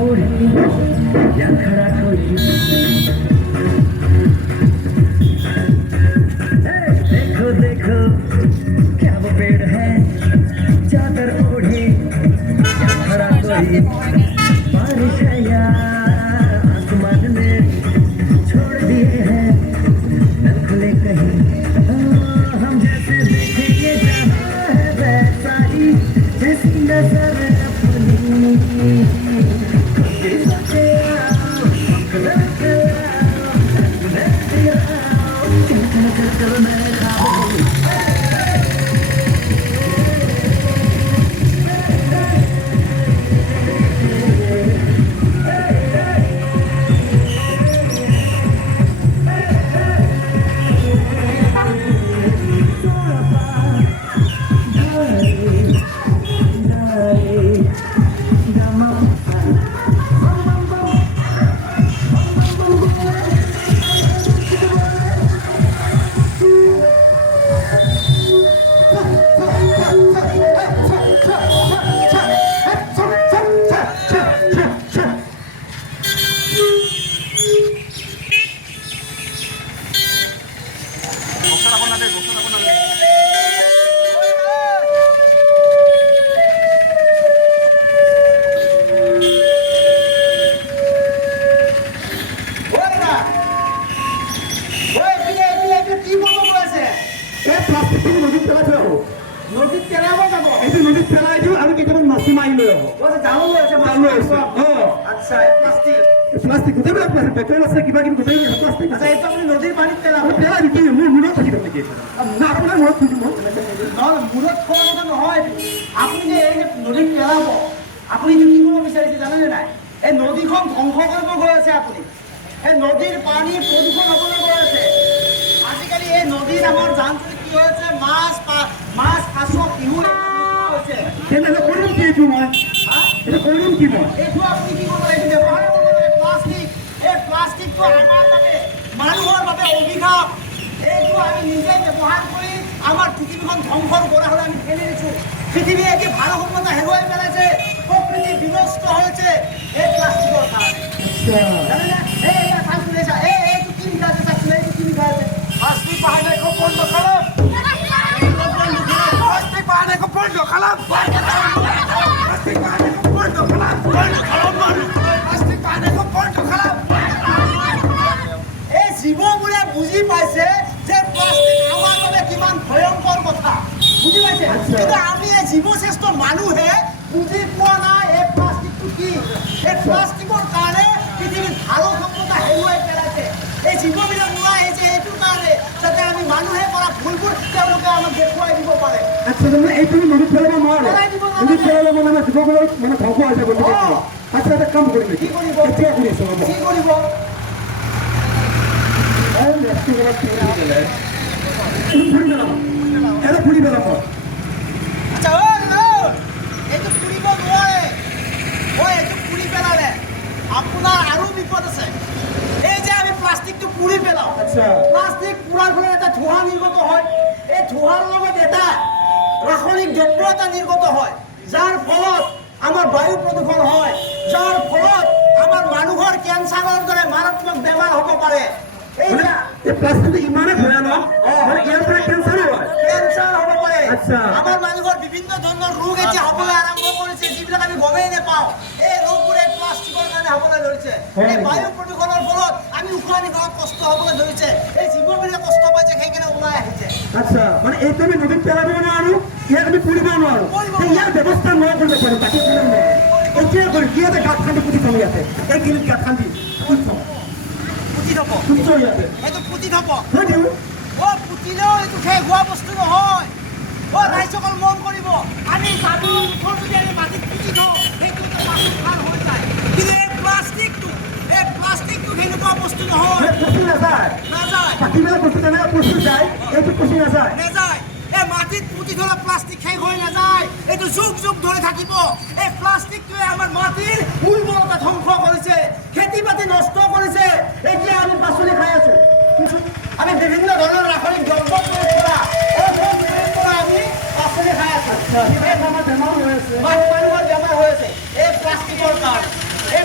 ओढ़े या खड़ा कोई देखो देखो क्या वो पेड़ है चादर ओढ़े या खड़ा कोई बारिश है या आसमान ने छोड़ दिए हैं न खुले कहीं हम जैसे देखेंगे जहाँ है वैसा ही जैसी नजर अपनी ये सोचे आओ लेके आओ चल मैं खाऊं প্লাষ্টিক গোটেইবিলাক পেট্ৰল আছে কিবা কিবি গোটেই প্লাষ্টিক আছে এইটো আপুনি নদীৰ পানীত পেলাব পেলাই দিবি মোৰ মূৰত থাকিব নেকি না আপোনাৰ মূৰত থাকিব মূৰত খোৱা কথা নহয় আপুনি যে এই নদীত পেলাব আপুনি কি কৰিব বিচাৰিছে জানেনে নাই এই নদীখন ধ্বংস কৰিব গৈ আছে আপুনি এই নদীৰ পানী প্ৰদূষণ হ'বলৈ গৈ আছে আজিকালি এই নদীত আমাৰ যান্ত্ৰিক কি হৈছে মাছ কাছ কিহু হৈছে তেনেহ'লে কৰিম কি এইটো মই এটা কৰিম কি মই এইটো আপুনি কি কৰিব লাগিব ব্যৱহাৰ কৰিব লাগে প্লাষ্টিক এই প্লাষ্টিকটো আমাৰ বাবে মানুহৰ বাবে অভিশাপ এইটো আমি নিজে ব্যৱহাৰ কৰি আমাৰ পৃথিৱীখন ধ্বংসৰ গৰাহলৈ আমি ঠেলি দিছোঁ পৃথিৱী এটি ভাৰসাম্যতা হেৰুৱাই পেলাইছে প্ৰকৃতি বিনষ্ট হৈছে এই প্লাষ্টিকৰ কাৰণে এইটো কি লিখা আছে চাওকচোন এইটো কি লিখা আছে প্লাষ্টিক বাহানে को बंद करो प्लास्टिक बाहाने को बंद करो प्लास्टिक बाहाने को बंद करो এই জীৱবোৰে বুজি পাইছে যে প্লাষ্টিক আমাৰ বাবে কিমান ভয়ংকৰ কথা বুজি পাইছে কিন্তু আমি এই জীৱশ্ৰেষ্ঠ মানুহে বুজি পোৱা নাই এই প্লাষ্টিকটো কি এই প্লাষ্টিকৰ কাৰণে পৃথিৱীৰ ভাৰসাম্যতা হেৰুৱাই পেলাইছে এই জীৱবিলাক নোৱা আহিছে এইটো কাৰণে যাতে আমি মানুহে কৰা ভুলবোৰ তেওঁলোকে আমাক দেখুৱাই দিব পাৰে আচ্ছা মানে এইটো নদীত পেলাব নোৱাৰে নদীত পেলাব মানে জীৱবিলাক মানে ধ্বংস হৈ যাব আচ্ছা এটা কাম কৰিম কি কৰিব এতিয়া কৰিছো কি কৰিব এটা ফুৰি পেলাব আচ্ছা এইটো ফুৰিব নোৱাৰে এইটো ফুৰি পেলালে আপোনাৰ আৰু বিপদ আছে এই যে আমি প্লাষ্টিকটো পুৰি পেলাওঁ প্লাষ্টিক পুৰাৰ ফলত এটা ধোঁৱা নিৰ্গত হয় এই ধোঁৱাৰ লগত এটা ৰাসায়নিক দ্ৰব্য এটা নিৰ্গত হয় যাৰ ফলত আমাৰ বায়ু প্ৰদূষণ হয় যাৰ ফলত আমাৰ মানুহৰ কেঞ্চাৰৰ দৰে মাৰাত্মক বেমাৰ হ'ব পাৰে এই প্লাষ্টিক ইমানে ভয়ানক ইয়াৰ পৰা কেঞ্চাৰ হ'ব পাৰে আমাৰ মানুহৰ বিভিন্ন ধৰণৰ ৰোগ এতিয়া হ'বলৈ আৰম্ভ কৰিছে যিবিলাক আমি গমেই নাপাওঁ এই ৰোগবোৰ এই প্লাষ্টিকৰ কাৰণে হ'বলৈ ধৰিছে এই বায়ু প্ৰদূষণৰ ফলত আমি উশাহ নিশাহত কষ্ট হ'বলৈ ধৰিছে এই জীৱবিলাকে কষ্ট পাইছে সেইকাৰণে ওলাই আহিছে আচ্ছা মানে এইটো আমি নদীত পেলাব নোৱাৰো ইয়াক আমি পুৰিব নোৱাৰো ইয়াৰ ব্যৱস্থা মই কৰিব পাৰোঁ বাকী কোনো নাই এতিয়া কৰি কি এটা গাঁত খান্দি পুতি থ'ব ইয়াতে এই কিনিত গাঁত খান্দি পুতি থ'ব এইটো পুতি থ'ব পুতিলেও এইটো শেষ হোৱা বস্তু নহয় ৰাইজসকল মন কৰিব আমি চাবোন মুখৰ যদি আমি মাটিত পুতি থওঁ সেইটো মাটিত ভাল হৈ যায় কিন্তু এই প্লাষ্টিকটো সেনেকুৱা বস্তু নহয় পচি নাযায় বাকীবিলাক বস্তু তেনেকৈ পচি যায় এইটো পচি নাযায় এই মাটিত পুতি থ'লে প্লাষ্টিক শেষ হৈ নাযায় এইটো যুগ যুগ ধৰি থাকিব এই প্লাষ্টিকটোৱে আমাৰ মাটিৰ উৰ্বৰতা ধ্বংস কৰিছে খেতি বাতি নষ্ট কৰিছে এতিয়া আমি পাচলি খাই আছো আমি বিভিন্ন ধৰণৰ ৰাসায়নিক দ্ৰব্য প্ৰয়োগ কৰা আমি পাচলি খাই আছো মানুহৰ বেমাৰ হৈ আছে এই প্লাষ্টিকৰ কাৰণে এই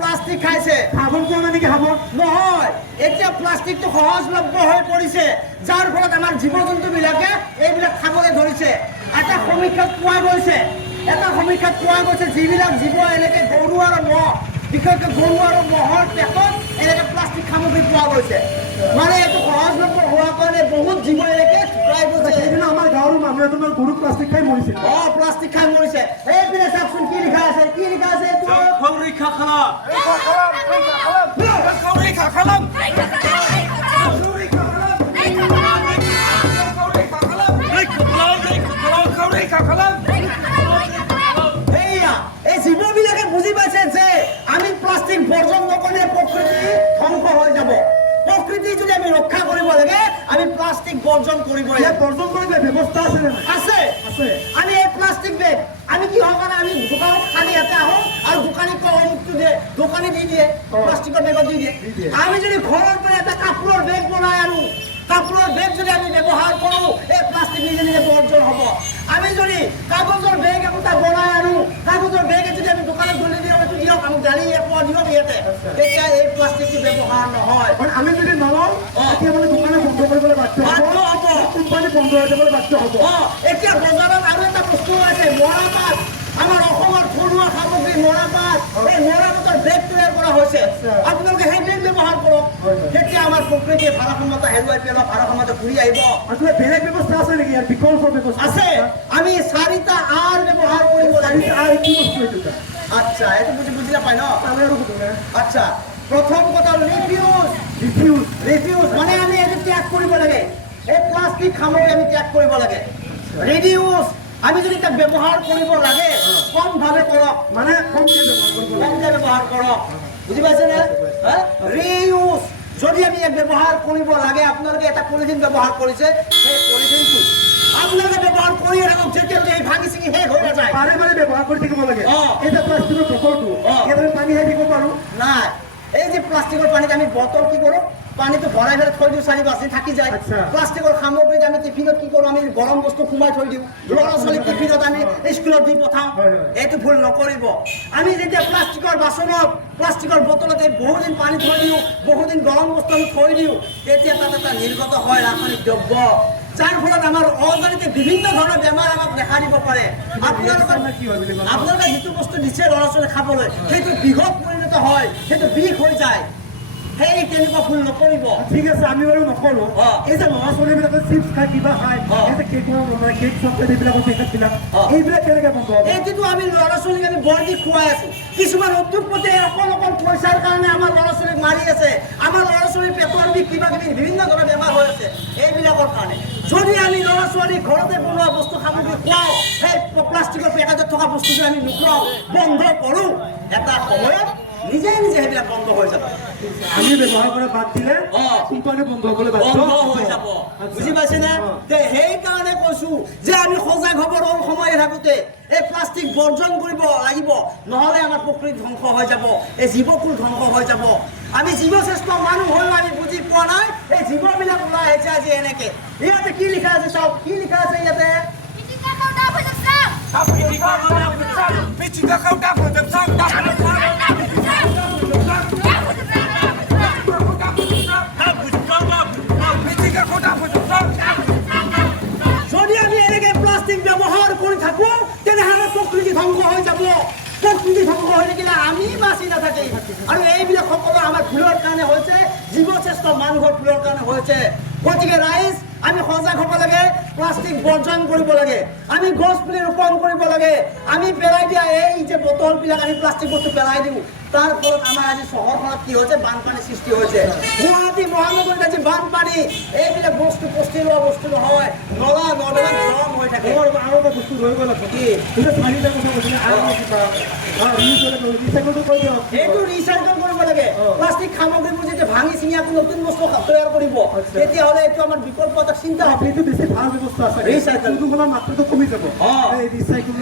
প্লাষ্টিক খাইছে হাবন কোৱা নাই নেকি হাবন নহয় এতিয়া প্লাষ্টিকটো সহজলভ্য হৈ পৰিছে যাৰ ফলত আমাৰ জীৱ জন্তুবিলাকে এইবিলাক খাবলৈ ধৰিছে এটা সমীক্ষাত পোৱা গৈছে যিবিলাক জীৱ এনেকে গৰু আৰু মহ বিশেষকৈ গৰু আৰু মহৰ পেটত এনেকে প্লাষ্টিক সামগ্ৰী পোৱা গৈছে মানে এইটো সহজলভ্য হোৱাৰ কাৰণে বহুত জীৱ এনেকে ঢুকাই গৈছে সেইদিনা আমাৰ গাঁৱৰ মানুহ এজনৰ গৰু প্লাষ্টিক খাই মৰিছিল প্লাষ্টিক খাই মৰিছে এইপিনে চাওকচোন কি লিখা আছে এইটো সংৰক্ষা খালা সংৰক্ষা খালাম এই জীৱবিলাকে বুজি পাইছে যে আমি প্লাষ্টিক বৰ্জন নকৰিলে প্ৰকৃতি ধ্বংস হৈ যাব প্ৰকৃতি যদি আমি ৰক্ষা কৰিব লাগে আমি প্লাষ্টিক বৰ্জন কৰিব লাগে বৰ্জন কৰিলে ব্যৱস্থা আছে নে আছে আমি এই প্লাষ্টিক বেগ আমি কি হয় কাৰণে আমি দোকানত খালি ইয়াতে আহোঁ আৰু দোকানী অমুকটো দিয়ে দোকানী দি দিয়ে প্লাষ্টিকৰ বেগত দি দিয়ে আমি যদি ঘৰৰ পৰা এটা কাপোৰৰ বেগ বনাই আনো কাপোৰৰ বেগ যদি আমি ব্যৱহাৰ কৰোঁ এই প্লাষ্টিক নিজে নিজে বৰ্জন হ'ব আমি যদি কাগজৰ বেগ এটা বনাই আনো কাগজৰ বেগ যদি আমি দোকানত গ'লে দিয়ক আমি গাড়ী এপোৱা দিয়ক ইয়াতে তেতিয়া এই প্লাষ্টিকটো ব্যৱহাৰ নহয় আমি যদি নলওঁ তেতিয়া মানে দোকানে বন্ধ কৰিবলৈ বাধ্য হ'ব কোম্পানী বন্ধ হৈ যাবলৈ বাধ্য হ'ব এতিয়া বজাৰত আৰু এটা বস্তু আছে মৰাপাট আমাৰ অসমৰ থলুৱা সামগ্ৰী মৰাপাট এই মৰাপাটৰ বেগ তৈয়াৰ কৰা হৈছে আপোনালোকে সেই বেগ ব্যৱহাৰ কৰক তেতিয়া আমাৰ প্ৰকৃতিয়ে ভাৰসাম্যতা হেৰুৱাই পেলাব ভাৰসাম্যতা ঘূৰি আহিব আসলে বেলেগ ব্যৱস্থা আছে নেকি ইয়াৰ বিকল্প ব্যৱস্থা আছে আমি 4টা আৰ ব্যৱহাৰ কৰিব লাগিব আৰু কি বস্তু এইটো আচ্ছা এইটো বুজি নাপায় ন আৰু আচ্ছা প্ৰথম কথা ৰিফিউজ মানে আমি এইটো ত্যাগ কৰিব লাগে এই প্লাষ্টিক সামগ্ৰী আমি ত্যাগ কৰিব লাগে ৰিডিউজ আমি যদি তাক ব্যৱহাৰ কৰিব লাগে কমভাৱে কৰক মানে কমকে ব্যৱহাৰ কৰক বুজি পাইছেনে ৰিইউজ যদি আমি ইয়াক ব্যৱহাৰ কৰিব লাগে আপোনালোকে এটা পলিথিন ব্যৱহাৰ কৰিছে সেই পলিথিনটো আপোনালোকে ব্যৱহাৰ কৰিয়ে থাকক যেতিয়ালৈকে এই ভাঙি চিঙি শেষ হৈ নাযায় বাৰে বাৰে ব্যৱহাৰ কৰি থাকিব লাগে এটা প্লাষ্টিকৰ বটলটো ইয়াত আমি পানী খাই দিব পাৰোঁ নাই এই যে প্লাষ্টিকৰ পানীত আমি বটল কি কৰোঁ পানীটো ভৰাই ফেলে থৈ দিওঁ 4-5 দিন থাকি যায় প্লাষ্টিকৰ সামগ্ৰীত আমি টিফিনত কি কৰোঁ আমি গৰম বস্তু সোমাই থৈ দিওঁ ল'ৰা ছোৱালী টিফিনত আমি স্কুলত দি পঠাওঁ এইটো ভুল নকৰিব আমি যেতিয়া প্লাষ্টিকৰ বাচনত প্লাষ্টিকৰ বটলতে বহুদিন পানী থৈ দিওঁ বহুদিন গৰম বস্তু আমি থৈ দিওঁ তেতিয়া তাত এটা নিৰ্গত হয় ৰাসায়নিক দ্ৰব্য যাৰ ফলত আমাৰ অজানিতে বিভিন্ন ধৰণৰ বেমাৰ আমাক দেখা দিব পাৰে আপোনালোকে যিটো বস্তু দিছে ল'ৰা ছোৱালী খাবলৈ সেইটো বিষত পৰিণত হয় সেইটো বিষ হৈ যায় সেই তেনেকুৱা ভুল নকৰিব ঠিক আছে আমি বাৰু নকৰোঁ এই যে ল'ৰা ছোৱালীবিলাকে চিপছ খাই কিবা খায় এই যে কেকৰ বনায় কেক চকলেট এইবিলাকৰ পেকেটবিলাক এইবিলাক কেনেকৈ বন্ধ হ'ব এইটোতো আমি ল'ৰা ছোৱালীক আমি বৰ দি খুৱাই আছোঁ কিছুমান উদ্যোগপতিয়ে অকণ পইচাৰ কাৰণে আমাৰ ল'ৰা ছোৱালীক মাৰি আছে আমাৰ ল'ৰা ছোৱালীৰ পেটৰ বিষ কিবা কিবি বিভিন্ন ধৰণৰ বেমাৰ হৈ আছে এইবিলাকৰ কাৰণে যদি আমি ল'ৰা ছোৱালীক ঘৰতে বনোৱা বস্তু সামগ্ৰী খুৱাওঁ সেই প্লাষ্টিকৰ পেকেটত থকা বস্তুটো আমি নুখুৱাওঁ বন্ধ কৰোঁ এটা সময়ত নিজে সেইবিলাক বন্ধ হৈ যাব আমি ব্যৱহাৰ কৰা বাদ দিলে কোম্পানী বন্ধ হ'বলৈ বন্ধ হৈ যাব বুজি পাইছেনে সেইকাৰণে কৈছোঁ যে আমি সজাগ হ'বৰ সময় থাকোঁতে এই প্লাষ্টিক বৰ্জন কৰিব লাগিব নহ'লে আমাৰ প্ৰকৃতি ধ্বংস হৈ যাব এই জীৱকুল ধ্বংস হৈ যাব আমি জীৱশ্ৰেষ্ঠ মানুহ হৈও আমি বুজি পোৱা নাই এই জীৱবিলাক ওলাই আহিছে আজি এনেকে ইয়াতে কি লিখা আছে চাওক কি লিখা আছে ইয়াতে যদি আমি এনেকে প্লাষ্টিক ব্যৱহাৰ কৰি থাকোঁ তেনেহ'লে প্ৰকৃতি ধ্বংস হৈ যাব প্ৰকৃতি ধ্বংস হৈ থাকিলে আমি বাচি নাথাকিম আৰু এইবিলাক সকলো আমাৰ ভুলৰ কাৰণে হৈছে জীৱশ্ৰেষ্ঠ মানুহৰ ভুলৰ কাৰণে হৈছে গতিকে ৰাইজ আমি সজাগ হ'ব লাগে প্লাষ্টিক বৰ্জন কৰিব লাগে আমি গছ পুলি ৰোপণ কৰিব লাগে আমি পেলাই দিয়া এই যে বটলবিলাক আমি প্লাষ্টিক বস্তু পেলাই দিওঁ তাৰ ফলত আমাৰ আজি চহৰখনত কি হৈছে বানপানীৰ সৃষ্টি হৈছে গুৱাহাটী মহানগৰীত আজি বানপানী এইবিলাক বস্তু পচি লোৱা বস্তু নহয় নলা নৰ্দমা জাম হৈ থাকে আৰু এটা বস্তু ৰৈ গ'ল কি এইটো চাৰিটা কথা কৈছিলে আৰু কিবা ৰিচাইকেলটো কৰি দিয়ক এইটো ৰিচাইকেল কৰিব লাগে প্লাষ্টিক সামগ্ৰীবোৰ যেতিয়া ভাঙি চিঙি আকৌ নতুন বস্তু তৈয়াৰ কৰিব তেতিয়াহ'লে এইটো আমাৰ বিকল্প এটা চিন্তা হ'ব এইটো বেছি ভাল ব্যৱস্থা আছে ৰিচাইকেল মাত্ৰাটো কমি যাব ৰিচাইকেল